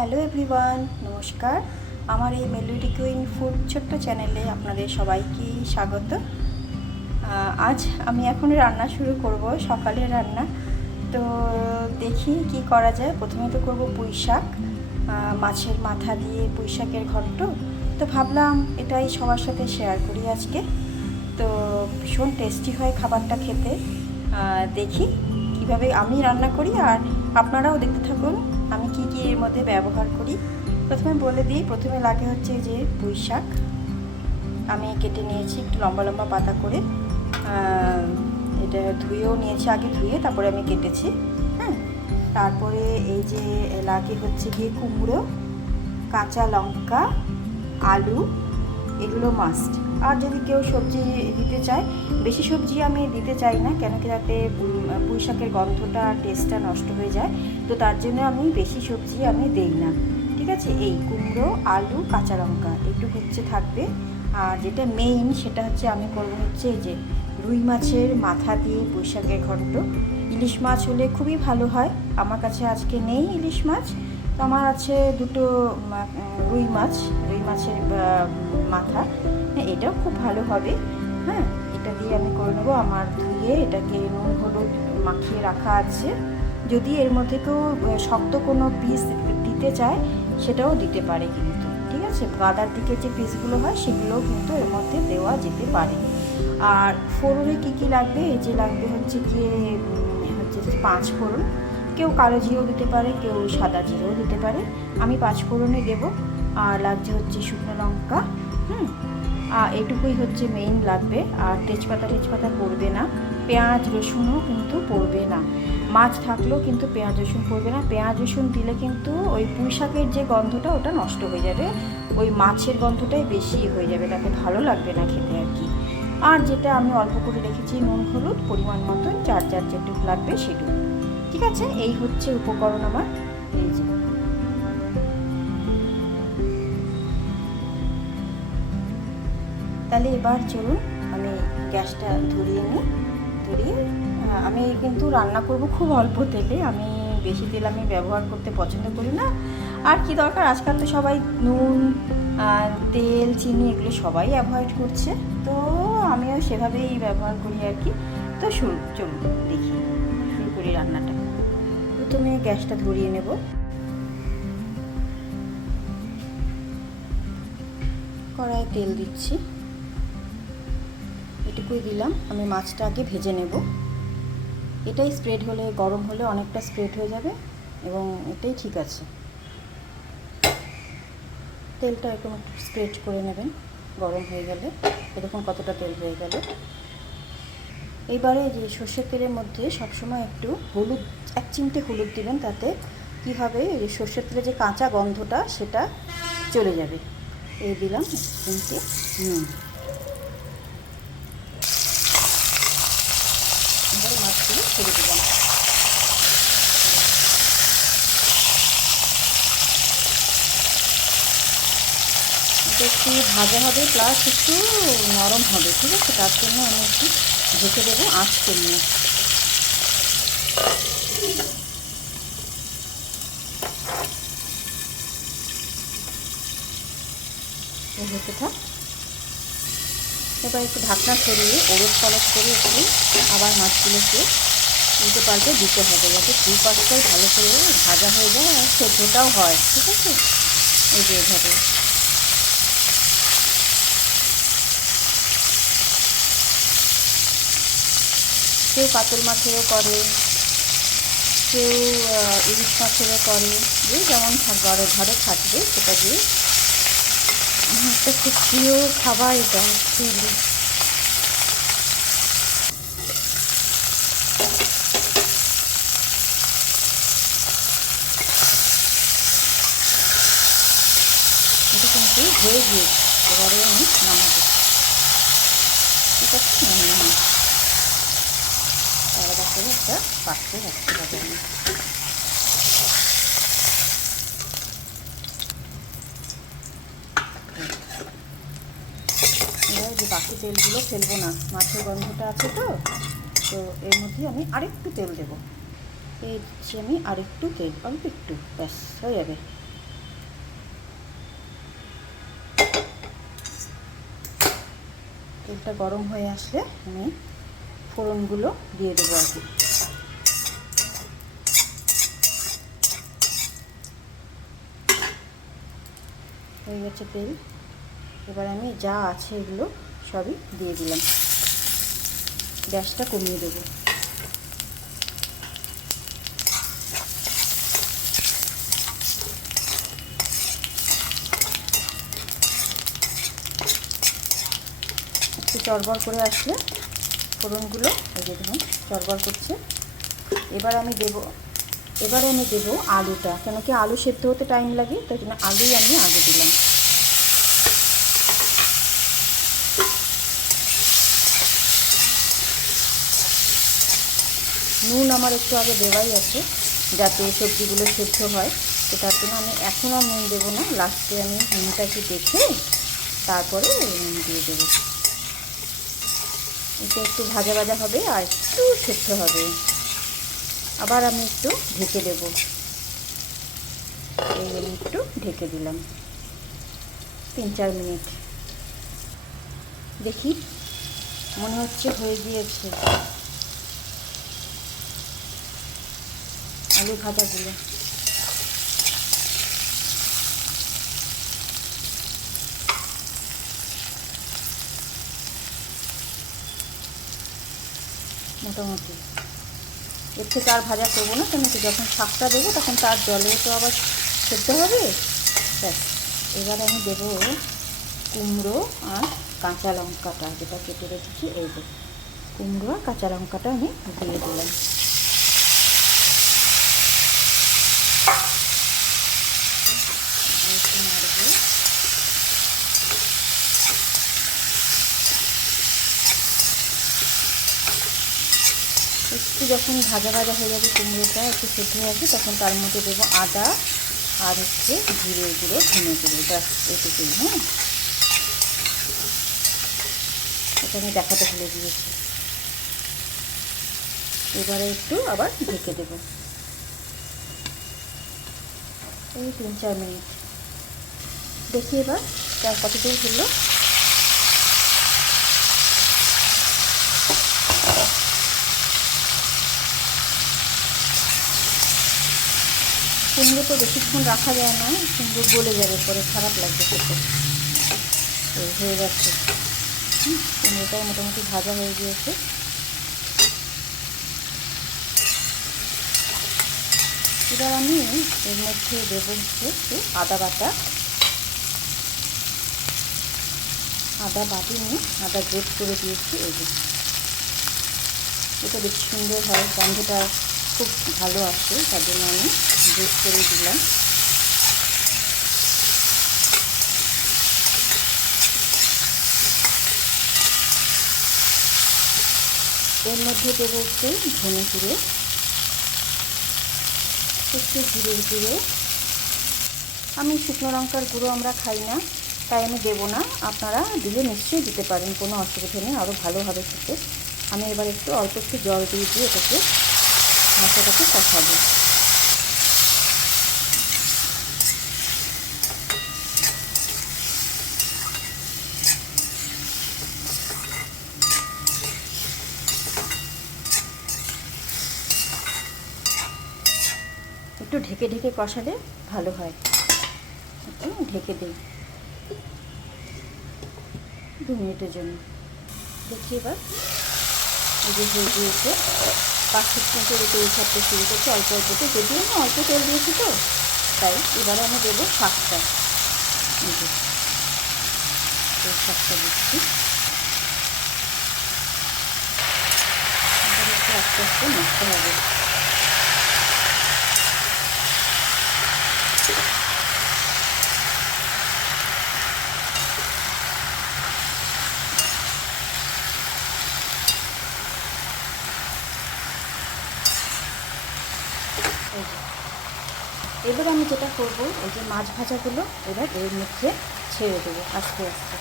Hello everyone, নমস্কার। আমার এই মেলোডি কুইন ফুড ছোট্ট চ্যানেলে আপনাদের সবাইকে স্বাগত। আজ আমি এখন রান্না শুরু করব, সকালের রান্না। তো দেখি কি করা যায়। প্রথমে তো করব পুঁই শাক, মাছের মাথা দিয়ে পুঁই শাকের ঘন্ট। তো ভাবলাম এটাই সবার সাথে শেয়ার করি আজকে। তো ভীষণ টেস্টি হয় খাবারটা খেতে। দেখি কিভাবে আমি রান্না করি, আর আপনারাও দেখতে থাকুন আমি কি কি এর মধ্যে ব্যবহার করি। প্রথমে বলে দিই, প্রথমে লাগে হচ্ছে যে পুঁই শাক আমি কেটে নিয়েছি একটু লম্বা লম্বা পাতা করে। এটা ধুয়েও নিয়েছি, আগে ধুয়ে তারপরে আমি কেটেছি। হ্যাঁ, তারপরে এই যে লাগে হচ্ছে গিয়ে কুমড়ো, কাঁচা লঙ্কা, আলু, এগুলো মাস্ট। আর যদি কেউ সবজি দিতে চায়, বেশি সবজি আমি দিতে চাই না, কেন কি যাতে পুঁই শাকের গন্ধটা টেস্টটা নষ্ট হয়ে যায়। তো তার জন্য আমি বেশি সবজি আমি দেই না। ঠিক আছে, এই কুমড়ো, আলু, কাঁচা লঙ্কা একটু হচ্ছে থাকবে। আর যেটা মেইন সেটা হচ্ছে আমি করবো হচ্ছে এই যে রুই মাছের মাথা দিয়ে পুঁই শাকের ঘন্ট। ইলিশ মাছ হলে খুবই ভালো হয়। আমার কাছে আজকে নেই ইলিশ মাছ, তো আমার আছে দুটো রুই মাছের মাথা। হ্যাঁ, এটাও খুব ভালো হবে। হ্যাঁ, এটা দিয়ে আমি করে নেবো। আমার ধুয়ে এটাকে নুন হলুদ মাখিয়ে রাখা আছে। যদি এর মধ্যে কেউ শক্ত কোনো পিস দিতে চায় সেটাও দিতে পারে কিন্তু। ঠিক আছে, গাদার দিকে যে পিসগুলো হয় সেগুলোও কিন্তু এর মধ্যে দেওয়া যেতে পারে। আর ফোড়নে কী কী লাগবে, এই যে লাগবে হচ্ছে গিয়ে হচ্ছে 5 ফোড়ন। কেউ কালো জিরেও দিতে পারে, কেউ সাদা জিরেও দিতে পারে। আমি 5 ফোড়নে দেবো। আর লাগছে হচ্ছে শুকনো লঙ্কা। আর এটুকুই হচ্ছে মেইন লাগবে। আর তেজপাতা পড়বে না, পেঁয়াজ রসুনও কিন্তু পড়বে না। মাছ থাকলেও কিন্তু পেঁয়াজ রসুন পড়বে না। পেঁয়াজ রসুন দিলে কিন্তু ওই পুঁই শাকের যে গন্ধটা ওটা নষ্ট হয়ে যাবে, ওই মাছের গন্ধটাই বেশি হয়ে যাবে, তাকে ভালো লাগবে না খেতে আর কি। আর যেটা আমি অল্প করে রেখেছি নুন হলুদ পরিমাণ মতন, যার যেটুকু লাগবে সেটুকু। ঠিক আছে, এই হচ্ছে উপকরণ আমার। এই যে তাহলে এবার চলুন আমি গ্যাসটা ধরিয়ে নিই। আমি কিন্তু রান্না করব খুব অল্প তেলে, আমি বেশি তেল আমি ব্যবহার করতে পছন্দ করি না। আর কি দরকার, আজকাল তো সবাই নুন তেল চিনি এগুলো সবাই অ্যাভয়েড করছে, তো আমিও সেভাবেই ব্যবহার করি আর কি। তো চলুন দেখি শুরু করি রান্নাটা। প্রথমে গ্যাসটা ধরিয়ে নেব। কড়াইয়ে তেল দিচ্ছি, এটুকুই দিলাম। আমি মাছটা আগে ভেজে নেব। এটাই স্প্রেড হলে, গরম হলে অনেকটা স্প্রেড হয়ে যাবে এবং এটাই ঠিক আছে। তেলটা এরকম একটু স্প্রেড করে নেবেন গরম হয়ে গেলে। এরকম কতটা তেল হয়ে গেল। এইবারে যে সর্ষের তেলের মধ্যে সবসময় একটু হলুদ, 1 চিমটে হলুদ দিবেন। তাতে কী হবে, এই সর্ষের তেলের যে কাঁচা গন্ধটা সেটা চলে যাবে। এই দিলাম 1 চিমটে নুন। এবার মাছগুলো ছেড়ে দিলাম। এটা একটু ভাজা হবে প্লাস একটু নরম হবে। ঠিক আছে, তার জন্য আমি একটু ঢেকে দেবো আঁচ কমিয়ে। হতে থাক। এবার একটু ঢাকনা সরিয়ে ওলট পালট করে একটু আবার মাছগুলোকে উল্টে পাল্টে দিতে হবে, যাতে 2 পাশটাই ভালো করে ভাজা হয়ে যায় আর সেদ্ধটাও হয়। ঠিক আছে, এই যে এভাবে। কেউ কাতল মাছেরও করে, কেউ ইলিশ মাছেরও করে, যে যেমন ঘরে থাকবে সেটা দিয়ে। আমার একটা খুব প্রিয় খাবার এটা হচ্ছে ইলিশ। এটা কিন্তু হয়ে গিয়েছে, এবারে আমি নামাবো। ঠিক আছে, নামিয়ে নিই। আলাদা করে একটা পাত্রে রাখতে হবে আমি। এবার যে বাকি তেলগুলো ফেলবো না, মাছের গন্ধটা আছে তো, তো এর মধ্যে আমি আরেকটু তেল দেবো। এই দিচ্ছি আমি আরেকটু তেল, অল্প একটু, ব্যাস হয়ে যাবে। তেলটা গরম হয়ে আসলে আমি ফোড়নগুলো দিয়ে দেবো আর কি। হয়ে গেছে তেল, এবার আমি যা আছে এগুলো সবই দিয়ে দিলাম। গ্যাসটা কমিয়ে দেবো। একটু চড়বড় করে আসলে ফোড়নগুলো এই যে দেখুন চড়বড় করছে। এবারে আমি দেবো আলুটা, কেন কি আলু সেদ্ধ হতে টাইম লাগে, তাই জন্য আলুই আমি আগে দিলাম। নুন আমার একটু আগে দেওয়াই আছে যাতে সবজিগুলো সেদ্ধ হয়, তো তার জন্য আমি এখন আর নুন দেবো না, লাস্টে আমি নুনটা একটু দেখে তারপরে নুন দিয়ে দেবো। এটা একটু ভাজা ভাজা হবে আর একটু সেদ্ধ হবে। আবার আমি একটু ঢেকে দেবো। এই আমি একটু ঢেকে দিলাম 3-4 মিনিট। দেখি মনে হচ্ছে হয়ে গিয়েছে আলু ভাজাগুলো। মোটামুটি এর থেকে আর ভাজা করবো না, কেন কি যখন শাকটা দেবো তখন তার জলে তো আবার সেদ্ধ হবে। ব্যাস, এবার আমি দেবো কুমড়ো আর কাঁচা লঙ্কাটা যেটা কেটে রেখেছি। এই যে কুমড়ো আর কাঁচা লঙ্কাটা আমি দিয়ে দিলাম। একটু যখন ভাজা ভাজা হয়ে যাবে, কুমড়োটা একটু সেদ্ধ হয়ে আসবে, তখন তার মধ্যে দেবো আদা আর হচ্ছে জিরে গুঁড়ো, ধনে গুঁড়ো, ব্যাস এটুকুই। হ্যাঁ, এটা আমি দেখাতে ভুলে দিয়েছি। এবারে একটু আবার ঢেকে দেবো এই 3-4 মিনিট। দেখি এবার তার কতদূর হলো। কুমড়ো তো বেশিক্ষণ রাখা যায় না, কুমড়ো গলে যাবে, পরে খারাপ লাগবে খেতে। হয়ে যাচ্ছে, কুমড়োটাও মোটামুটি ভাজা হয়ে গিয়েছে। এবার আমি এর মধ্যে দেবো হচ্ছে আদা বাটা। আদা বাটি নিয়ে আদা গ্রেট করে দিয়েছি। এই যে এটা বেশ সুন্দর হয়, গন্ধটা খুব ভালো আসে, তার জন্য আমি গ্রেট করে দিলাম। এর মধ্যে দেবো একটু ধনে গুঁড়ো, একটু জিরের গুঁড়ো। আমি শুকনো লঙ্কার গুঁড়ো আমরা খাই না, তাই আমি দেবো না। আপনারা দিলে নিশ্চয়ই দিতে পারেন, কোনো অসুবিধা নেই, আরও ভালো হবে খেতে। আমি এবার একটু অল্প একটু জল দিয়ে এটাকে মশলাটাকে কষাবো। একটু ঢেকে ঢেকে কষালে ভালো হয়। একটু ঢেকে দিই 2 মিনিটের জন্য। দেখি এবার এই যে হয়ে গিয়েছে। 5-6 মিনিটের তেল ছাড়তে শুরু করছে অল্প অল্পতে, যদিও আমি অল্প তেল দিয়েছি তো, তাই এবারে আমি দেবো শাকটা। এই যে এই শাকটা দিচ্ছি। একটু আস্তে আস্তে নাড়তে হবে। এবার আমি যেটা করবো, এই যে মাছ ভাজাগুলো এবার এর মধ্যে ছেড়ে দেবো আস্তে আস্তে।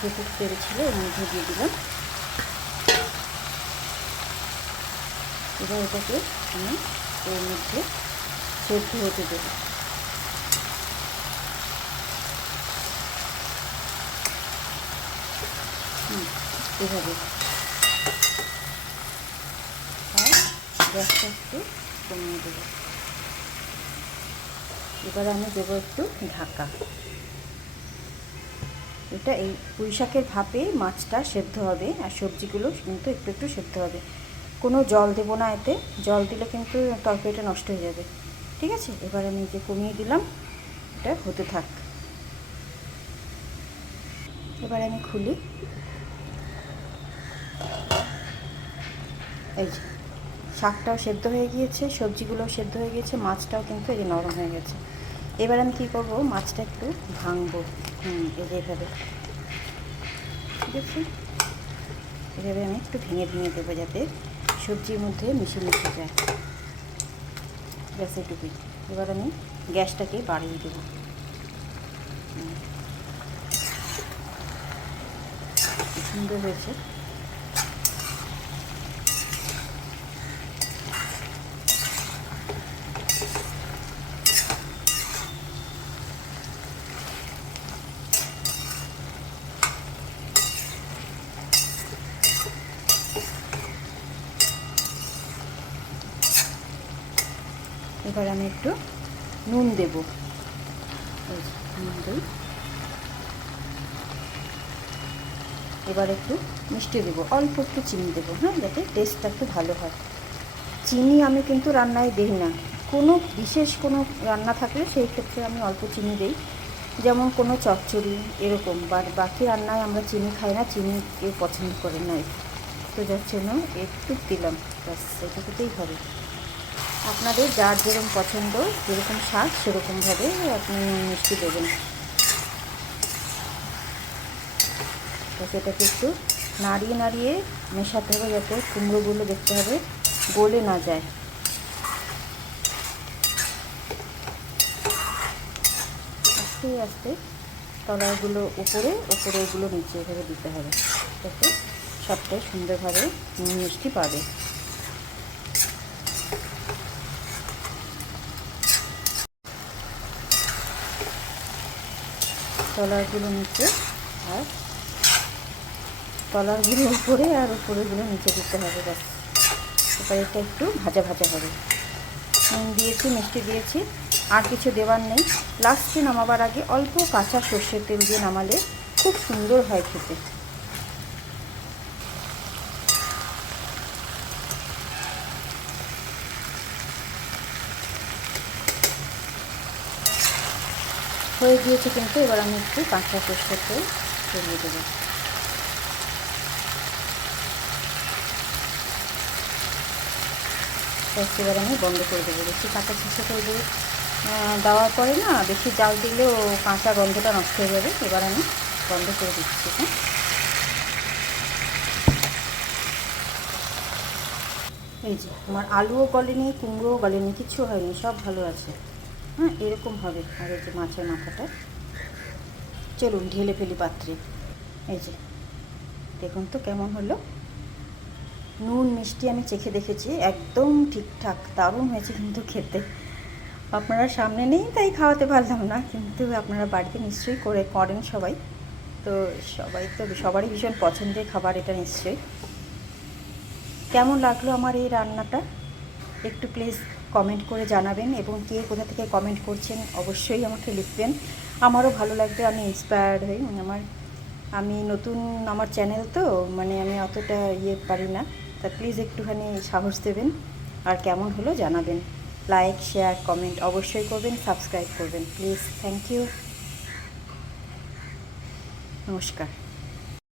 যেটুকু তেল ছিল এর মধ্যে দিয়ে দিলাম। এবার এটাকে আমি এর মধ্যে সেদ্ধ হতে দেবো। এভাবে। আর গ্যাসটা একটু কমিয়ে দেবো। এবার আমি দেবো একটু ঢাকা। এটা এই পুঁই শাকের ভাপে মাছটা সেদ্ধ হবে, আর সবজিগুলো কিন্তু একটু একটু সেদ্ধ হবে। কোনো জল দেবো না এতে, জল দিলে কিন্তু তরকারিটা নষ্ট হয়ে যাবে। ঠিক আছে, এবার আমি যে কমিয়ে দিলাম, এটা হতে থাক। এবার আমি খুলি। এই যে শাকটাও সেদ্ধ হয়ে গিয়েছে, সবজিগুলোও সেদ্ধ হয়ে গিয়েছে, মাছটাও কিন্তু এই যে নরম হয়ে গেছে। এবার আমি কী করবো, মাছটা একটু ভাঙবো। এই যে এভাবে, ঠিক আছে, এভাবে আমি একটু ভেঙে ভেঙে দেবো যাতে সবজির মধ্যে মিশে মিশে যায়। ব্যাস এটুকুই। এবার আমি গ্যাসটাকে বাড়িয়ে দেবো। সুন্দর হয়েছে। এবার আমি একটু নুন দেবো। নুন দিই। এবার একটু মিষ্টি দেবো, অল্প একটু চিনি দেবো, হ্যাঁ, যাতে টেস্টটা একটু ভালো হয়। চিনি আমি কিন্তু রান্নায় দিই না, কোনো বিশেষ কোনো রান্না থাকলে সেই ক্ষেত্রে আমি অল্প চিনি দিই, যেমন কোনো চচ্চড়ি এরকম। বাকি রান্নায় আমরা চিনি খাই না, চিনি কেউ পছন্দ করে না, তো যার জন্য একটু দিলাম, ব্যাস এটুকুতেই হবে। আপনাদের যার যেরকম পছন্দ, যেরকম স্বাদ সেরকমভাবে আপনি মিষ্টি দেবেন। তো সেটাকে একটু নাড়িয়ে নাড়িয়ে মেশাতে হবে, যাতে কুমড়োগুলো দেখতে হবে গলে না যায়। আস্তে আস্তে তলাগুলো উপরে, উপরেগুলো নিচে এভাবে দিতে হবে, যাতে সবটাই সুন্দরভাবে মিষ্টি পাবে। তলাগুলো নিচে, আর তলাগুলো উপরে, আর উপরেগুলো নিচে দিতে হবে, ব্যাস। এবার এটা একটু ভাজা ভাজা হবে। নুন দিয়েছি, মিষ্টি দিয়েছি, আর কিছু দেওয়ার নেই। লাস্টে নামাবার আগে অল্প কাঁচা সর্ষের তেল দিয়ে নামালে খুব সুন্দর হয় খেতে। হয়ে গিয়েছে কিন্তু, এবার আমি একটু কাঁচা সর্ষের তেল ছড়িয়ে দেবো। এবার আমি বন্ধ করে দেবো। বেশি কাঁচা সর্ষের তেল দিয়ে দেওয়ার পরে না, বেশি জাল দিলেও কাঁচা গন্ধটা নষ্ট হয়ে যাবে। এবার আমি বন্ধ করে দিচ্ছি। হ্যাঁ, এই যে আমার আলুও গলেনি, কুমড়োও গলেনি, কিচ্ছু হয়নি, সব ভালো আছে। হ্যাঁ, এরকম হবে। আর এই যে মাছের মাথাটা, চলুন ঢেলে ফেলি পাত্রে। এই যে দেখুন তো কেমন হলো। নুন মিষ্টি আমি চেখে দেখেছি, একদম ঠিকঠাক, দারুণ হয়েছে কিন্তু খেতে। আপনারা সামনে নেই তাই খাওয়াতে পারলাম না, কিন্তু আপনারা বাড়িতে নিশ্চয়ই করেন সবাই। তো সবারই ভীষণ পছন্দের খাবার এটা নিশ্চয়ই। কেমন লাগলো আমার এই রান্নাটা একটু প্লিজ কমেন্ট করে জানাবেন, এবং কে কোথা থেকে কমেন্ট করছেন অবশ্যই আমাকে লিখবেন। আমারও ভালো লাগবে, আমি ইন্সপায়ার্ড হই। আমি নতুন, আমার চ্যানেল তো, আমি অতটা পারি না, তা প্লিজ একটুখানি সাহস দেবেন, আর কেমন হলো জানাবেন। লাইক, শেয়ার, কমেন্ট অবশ্যই করবেন, সাবস্ক্রাইব করবেন প্লিজ। থ্যাংক ইউ, নমস্কার।